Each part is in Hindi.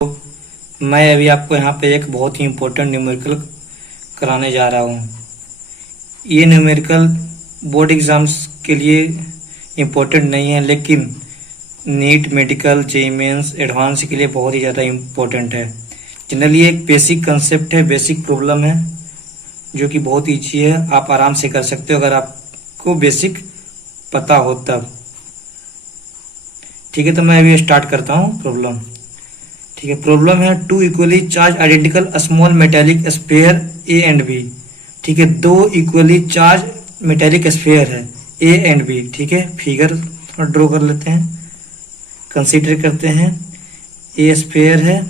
मैं अभी आपको यहाँ पे एक बहुत ही इम्पोर्टेंट न्यूमेरिकल कराने जा रहा हूँ। ये न्यूमेरिकल बोर्ड एग्ज़ाम्स के लिए इम्पोर्टेंट नहीं है, लेकिन NEET, medical, JEE mains, advance के लिए बहुत ही ज़्यादा इम्पोर्टेंट है। जनरली एक बेसिक कंसेप्ट है, बेसिक प्रॉब्लम है जो कि बहुत ईजी है, आप आराम से कर सकते हो अगर आपको बेसिक पता हो तब। ठीक है, तो मैं अभी स्टार्ट करता हूँ प्रॉब्लम। ठीक है, प्रॉब्लम है two equally charge identical small metallic sphere A and B. ठीक है, दो इक्वली चार्ज मेटेलिक स्फीयर है ए एंड बी। ठीक है, फिगर ड्रॉ कर लेते हैं, कंसीडर करते हैं ए स्फीयर है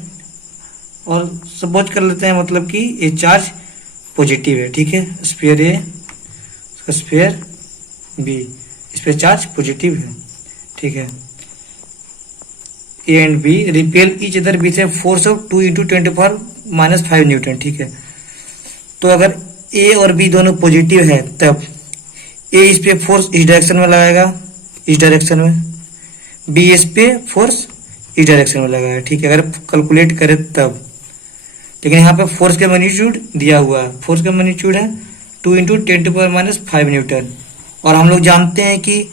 और सपोज कर लेते हैं मतलब कि ये चार्ज पॉजिटिव है। ठीक है, स्फीयर ए, स्फीयर बी, इस पे चार्ज पॉजिटिव है। ठीक है, A and B repel each other with a force of 2 × 10⁻⁵ newton. ठीक है, तो अगर ए और बी दोनों पॉजिटिव है तब ए इस पे फोर्स इस डायरेक्शन में लगाएगा, इस डायरेक्शन में, बी इस पे फोर्स इस डायरेक्शन में लगाएगा। ठीक है, अगर कैलकुलेट करें तब, लेकिन यहाँ पे फोर्स का मैग्नीट्यूड दिया हुआ है, फोर्स का मैग्नीट्यूड है 2 × 10⁻⁵ न्यूटन। और हम लोग जानते हैं कि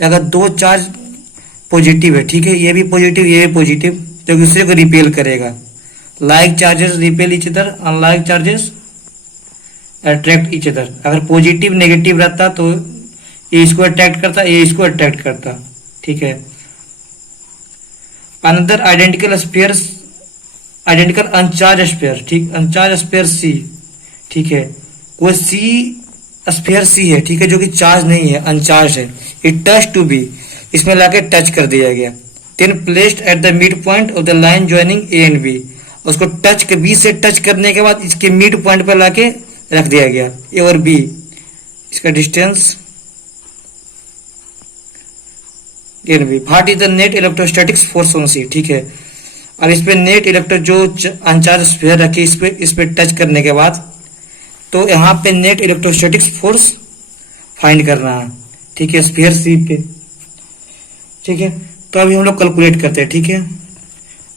अगर दो चार्ज पॉजिटिव है, ठीक है, ये भी पॉजिटिव ये भी पॉजिटिव, तो एक दूसरे को रिपेल करेगा। Like charges repel each other, unlike charges attract each other. अगर पॉजिटिव नेगेटिव रहता तो ए इसको अट्रैक्ट करता, ए इसको अट्रैक्ट करता। ठीक है, another identical spheres, identical अनचार्ज sphere, ठीक, अनचार्ज स्फीयर सी। ठीक है, कोई सी स्फीयर सी है, ठीक है, जो कि चार्ज नहीं है, अनचार्ज है, इट टच टू बी, इसमें लाके टच कर दिया गया। Then placed at the mid point of the line joining A and B, उसको टच के बी से टच करने के बाद इसके मिड पॉइंट पर लाके रख दिया गया ए और बी। इसका distance A and B. What is the net electrostatics force on C. ठीक है, अब इस पे नेट इलेक्ट्रो जो अनचार्ज स्फीयर रखी इस पे टच करने के बाद, तो यहाँ पे नेट इलेक्ट्रोस्टैटिक्स फोर्स फाइंड करना है। ठीक है, स्फीयर सी पे। ठीक है, तो अभी हम लोग कैलकुलेट करते हैं। ठीक है,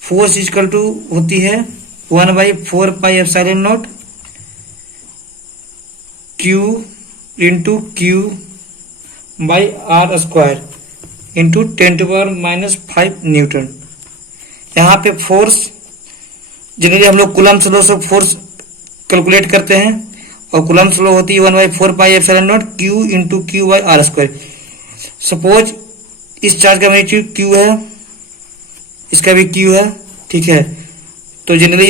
फोर्स इक्वल टू होती है 1/4πε0 Q × Q/r² इंटू 10⁻⁵ न्यूटन। यहाँ पे फोर्स जनरली हम लोग कूलम्ब लॉ से फोर्स कैलकुलेट करते हैं, और कूलम्ब लॉ होती है 1/4πε0 Q × Q/r²। सपोज इस चार्ज का मैग्नीट्यूड Q है, इसका भी Q है। ठीक है, तो जनरली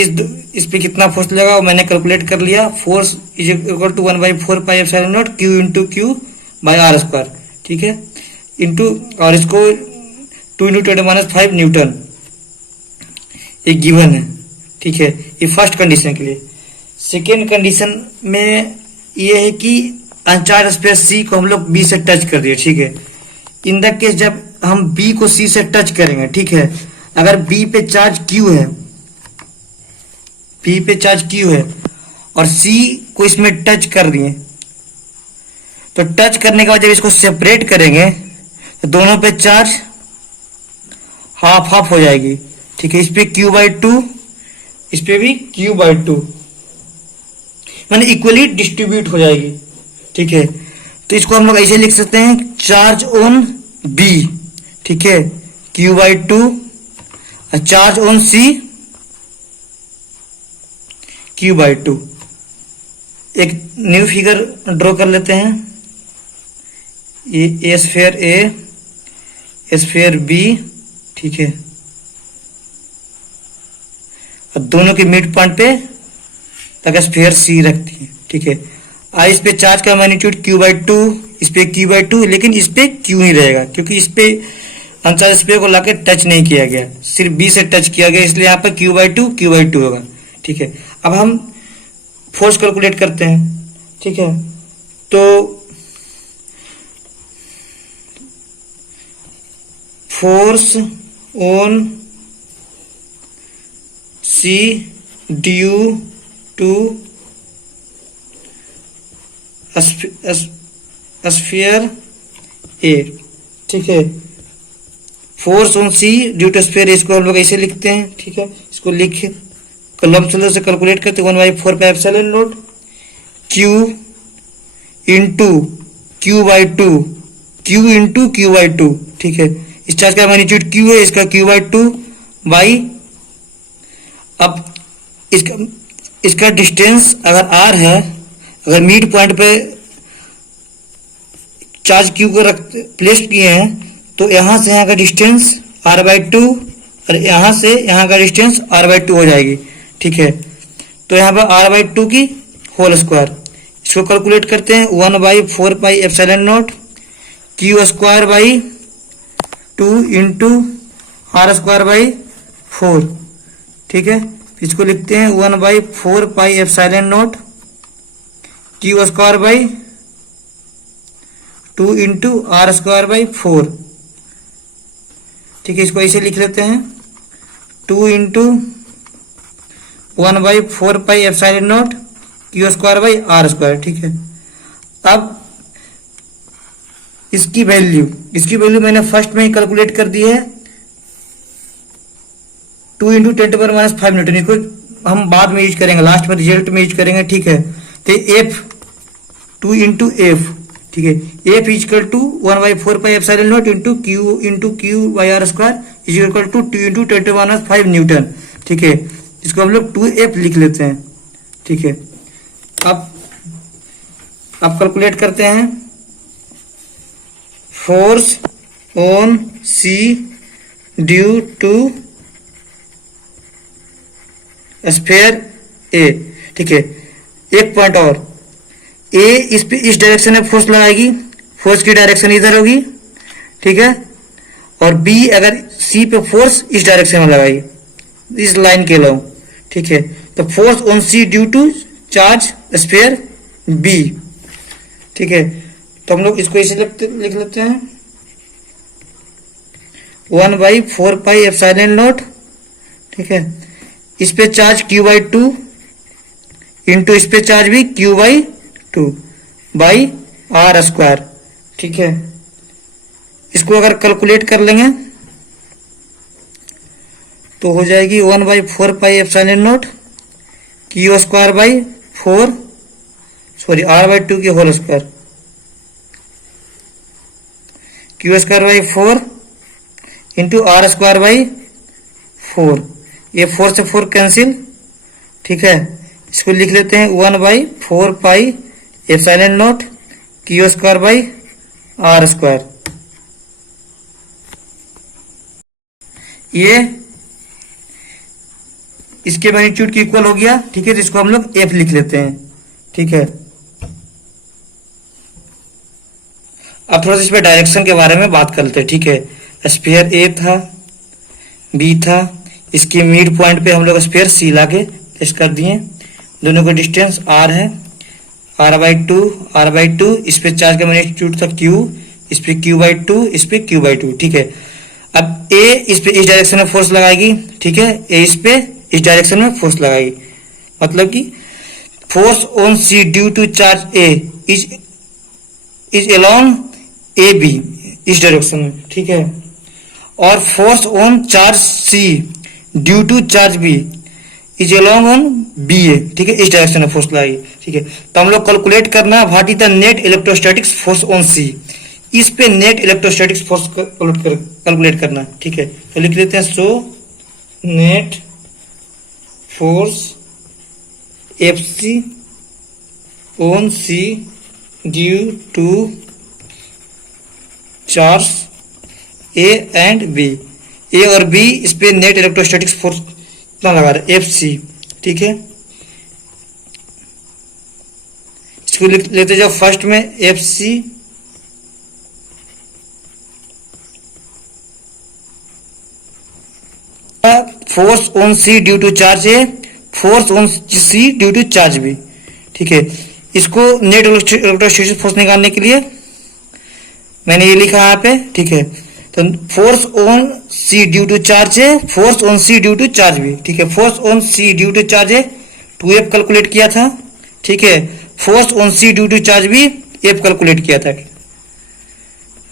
इस पे कितना फोर्स लगा वो मैंने कैलकुलेट कर लिया। Force is equal to 1/4πε0 Q × Q/r²। ठीक है, इंटू, और इसको 2 × 10⁻⁵ न्यूटन एक गिवन है। ठीक है, ये फर्स्ट कंडीशन के लिए। सेकेंड कंडीशन में ये है कि अनचार्ज स्फीयर सी को हम लोग बी से टच कर दिए। ठीक है, इन द केस जब हम बी को सी से टच करेंगे, ठीक है, अगर बी पे चार्ज क्यू है, बी पे चार्ज क्यू है और सी को इसमें टच कर दिए, तो टच करने के बाद जब इसको सेपरेट करेंगे तो दोनों पे चार्ज हाफ हाफ हो जाएगी। ठीक है, इस पे Q/2, इस पे भी Q/2, माने इक्वली डिस्ट्रीब्यूट हो जाएगी। ठीक है, तो इसको हम लोग ऐसे लिख सकते हैं, चार्ज ऑन बी, ठीक है, Q/2, और चार्ज ऑन सी Q/2। एक न्यू फिगर ड्रॉ कर लेते हैं, ये स्फीयर ए, स्फीयर बी। ठीक है, और दोनों के मिड पॉइंट पे तक स्फीयर सी रखती है। ठीक है, इस पे चार्ज का मैग्नीट्यूड Q/2, इस पे Q/2, लेकिन इस पे Q नहीं रहेगा क्योंकि इस पे अनचार्ज स्फीयर को लाके टच नहीं किया गया, सिर्फ B से टच किया गया, इसलिए यहाँ पे Q/2 होगा। ठीक है, अब हम फोर्स कैलकुलेट करते हैं। ठीक है, तो force on C due to sphere A. ठीक है, force on C due to sphere, इसको हम लोग ऐसे लिखते हैं। ठीक है, इसको इसको लिखे कॉलम से कैलकुलेट करते 1/4πε0 Q into Q/2 Q into Q/2। ठीक है, इस चार्ज का मैग्नीट्यूड Q है, इसका Q/2 बाई, अब इसका डिस्टेंस अगर R है, अगर मिड पॉइंट पे चार्ज Q को प्लेस किए हैं तो यहां से यहाँ का डिस्टेंस R/2 और यहां से यहाँ का डिस्टेंस R/2 हो जाएगी। ठीक है, तो यहाँ पर R/2 की होल स्क्वायर, इसको कैलकुलेट करते हैं 1/4πε0 Q²/2 इंटू R²/4। ठीक है, इसको लिखते हैं 1/4πε0 Q²/2 इंटू R²/4। ठीक है, इसको ऐसे लिख लेते हैं 2 इंटू 1/4πε0 Q²/R²। ठीक है, अब इसकी वैल्यू मैंने फर्स्ट में ही कैलकुलेट कर दी है 2 इंटू 10⁻⁵ न्यूटन। इसको हम बाद में यूज करेंगे, लास्ट में रिजल्ट में यूज करेंगे। ठीक है, तो F 2 इंटू एफ, ठीक है, F equal to 1/4πε0 into Q/R² is equal to 2 into 10⁻⁵ newton. ठीक है, इसको हम लोग 2F लिख लेते हैं। ठीक है, अब कैलकुलेट करते हैं force on C due to sphere A. ठीक है, एक पॉइंट और, ए इस पे इस डायरेक्शन में फोर्स लगाएगी, फोर्स की डायरेक्शन इधर होगी। ठीक है, और बी अगर सी पे फोर्स इस डायरेक्शन में लगाएगी, इस लाइन के अलाउ। ठीक है, तो force on C due to charge sphere B. ठीक है, तो हम लोग इसको इसे लिख लेते हैं 1/4πε0। ठीक है, इस पे चार्ज Q/2 इंटू इस पे चार्ज भी Q/2 बाई R²। ठीक है, इसको अगर कैलकुलेट कर लेंगे तो हो जाएगी 1/4πε0 R/2 की whole square Q²/4 into R²/4। ये 4 से 4 कैंसिल। ठीक है, इसको लिख लेते हैं 1/4πε0 Q²/R²। ये इसके मैग्नीट्यूड की इक्वल हो गया। ठीक है, तो इसको हम लोग F लिख लेते हैं। ठीक है, अब थोड़ा सा इस पे डायरेक्शन के बारे में बात करते हैं। ठीक है, स्फीयर ए था, बी था, इसके मिड पॉइंट पे हम लोग स्फीयर सी लाके प्लेस कर दिए। दोनों का डिस्टेंस R है, R/2, इस पे चार्ज का मैग्नीट्यूड था Q, इस पे Q/2, इस पे Q/2। ठीक है, अब A इस पे इस डायरेक्शन में फोर्स लगाएगी। ठीक है, A इस पे इस डायरेक्शन में फोर्स लगाएगी, मतलब कि force on C due to charge A is along AB इस डायरेक्शन में। ठीक है, और force on charge C due to charge B is along on BA। ठीक है, इस डायरेक्शन में फोर्स लगाएगी। ठीक है, तो हम लोग कैलकुलेट करना what is the net electrostatics force on C। इस पे नेट इलेक्ट्रोस्टैटिक्स फोर्स कैलकुलेट करना। ठीक है, तो लिख लेते हैं so net force FC on C due to charge A and B। A और B इस पे नेट इलेक्ट्रोस्टैटिक्स फोर्स कितना लगा रहा है, FC। ठीक है, इसको लिख लेते जाओ फर्स्ट में FC force on C due to charge A, force on C due to charge B। ठीक है, इसको नेट इलेक्ट्रोस्टैटिक फोर्स निकालने के लिए मैंने ये लिखा यहाँ पे। ठीक है, तो force on C due to charge A, force on C due to charge B। ठीक है, force on C due to charge A 2F calculate किया था। ठीक है, force on C due to charge B F calculate किया था,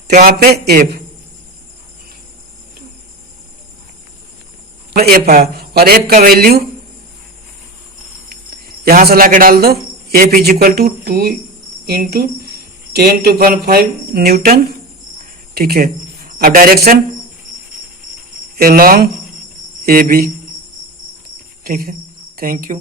तो यहाँ पे F एफ आया, और एफ का वैल्यू यहां से लाके डाल दो, F is equal to 2 into 10⁵ newton. ठीक है, अब डायरेक्शन along AB। ठीक है, थैंक यू।